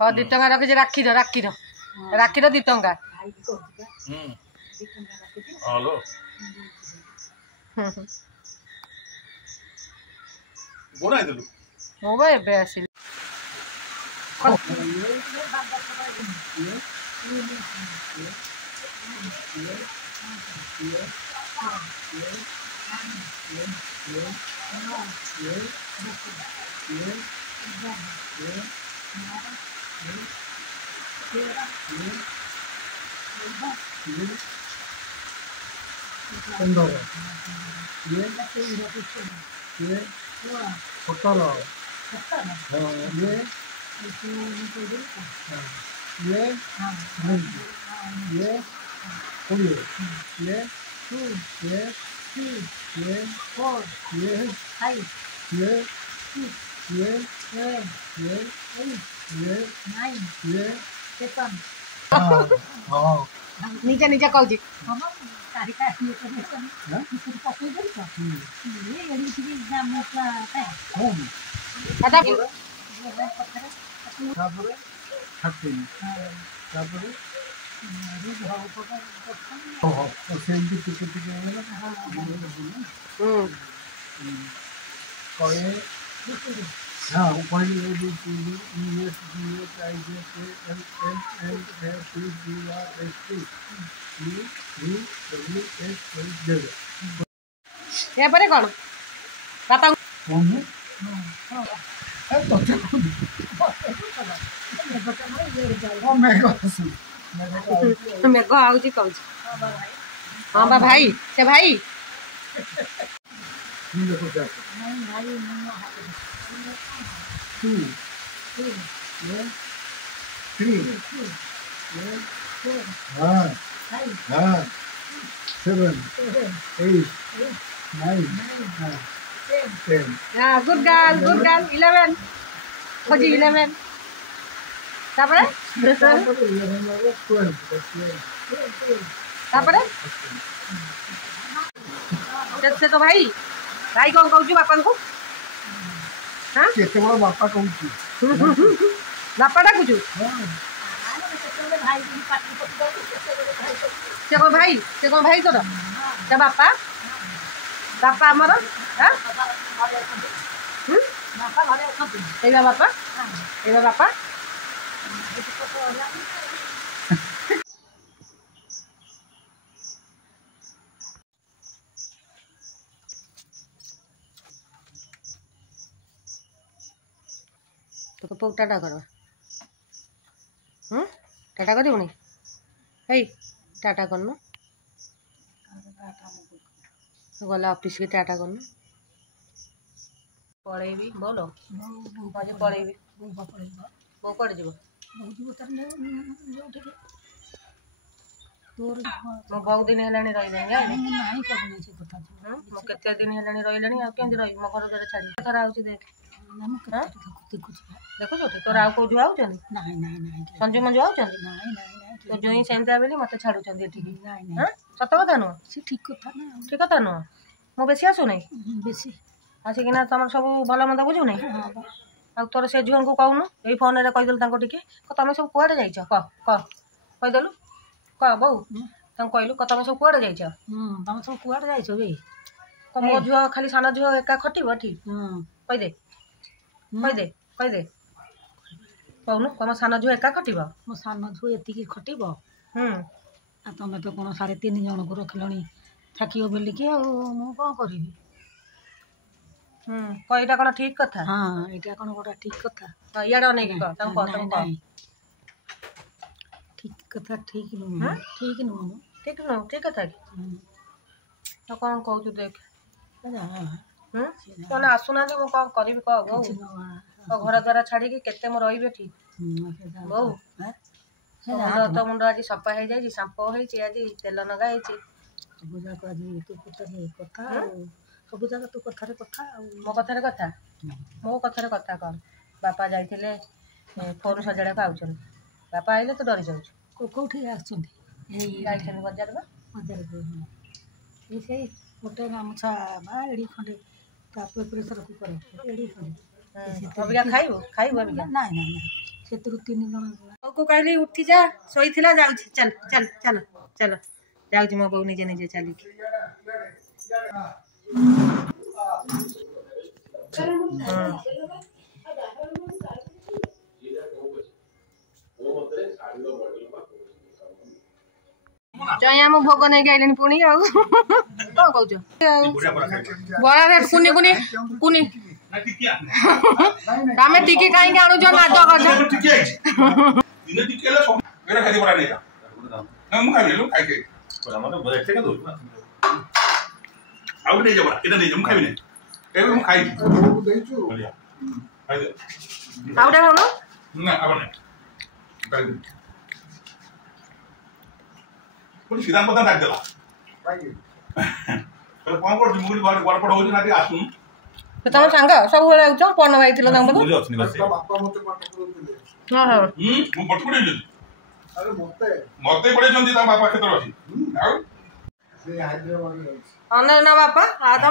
हाँ 2 टंका रखी राखीर राखीर राखीर 2 टंका ମୁଁ ବା ଏବେ ଆସିଲି निजा निजा कहूँ या पर कौन बापा मेघ आउची कहूँ हाँ बा भाई से भाई गुड गर्ल 11 खोजी 11 तापरे से तो भाई भाई कौन कहूँ बापा को हाँ केते बड़ बापा कहूँ बापा डाकुचु से कौन भाई तोर से बापा बापा आमर हाँ एवा बापा तो पौ टाटा कर टाटा करनी है टाटा करन गला ऑफिस के टाटा करन पढ़ेबी बोलो मुझे पढ़ेबी बो कड़े जीव मो बहुत दिन है रही केते दिन है रही आमती रही मो घर द्वारा छाड़ी थर आऊँ देख देखु तोर आउ कौ आउ संजू मंजू आउ तो जो सेमती बोली मत छाड़ू सत कथा नुह ठीक कथा नुह मु बेसी आसुना बेसी आसिकिना तुम सब भल मंद बुझुना आ तोर से झील को कहूनु ये फोन रे कहीदेलु टे तुम सब कुआड़े जाइछ कहीदेलु कह बो कहलु तुम सब कुआड़े जाइछ तुम सब कुआड़े जाइछ बे मो झील खाली सान झील एका खटिब ठीक कहीदे कहूनु तुम सान झील एका खटिब मो सान झील एति खटिब तुम तो कौन 3.5 जन को रखिल थाकिब बोलिकी मु कौन करी कईटा कौन ठीक कथा हाँ यहाँ कौन गोटा ठीक कथा इे नहीं ठीक कथा ठीक नुह ठीक कथा कि तो कौन कहू देख मैंने आसुना मुझे कौन करी कह बो घर द्वारा छाड़ी केते मु रही ठीक बो तो मुंड आज सफा हो जाए सांप हो आज तेल नगा सब जाक आज तू कथा सब जाक तू कथार कथा मो कथार कथा मो कथार कथा कौन बापा जाइए फोन सजाड़ा आउट बापा आइले तो डरी जाऊँ कौटी आस बजार बजार गोटे गामछा बा एड़ी खंडे तापर प्रेशर कुकर एड़ी खंडे अबिका खाइबो खाइबो अबिका ना ना ना सेतरु 3 जण को कहली उठी जा सोईथिला जाउछि चल चल चल चल जाउछि मो बौ निजे निजे चली जया मो भोग नहीं गाइलेनी पुणी आ कौन कहूछ बड़ा रेट कुनी कुनी कुनी तमे टिकी काई के आनु जो नाद करछ टिकी दिने टिकी ले सब मेरा खाली बड़ा नहीं ना मु खाइ ले खाइ के हमरा तो बजेट के दो आउ नहीं जबरा केना नहीं जम खाइ नहीं केबे मु खाइ देछु खाइ दे आउडा खानो ना आबा नहीं खाइ दे कोन सीधा पता डाक देला भाई तो कोन कर दिमुली गड़ गड़पड़ होजी ना आसुन तो तम संग सब बेले आउछ पन भाई थिलो तम बोली अछि बस बापा मते पाठ करउतले हां हां मु बट पड़े अरे मते पड़े जंदी तम बापा क्षेत्र अछि आउ से हैदराबाद रहै अनर ना बापा आ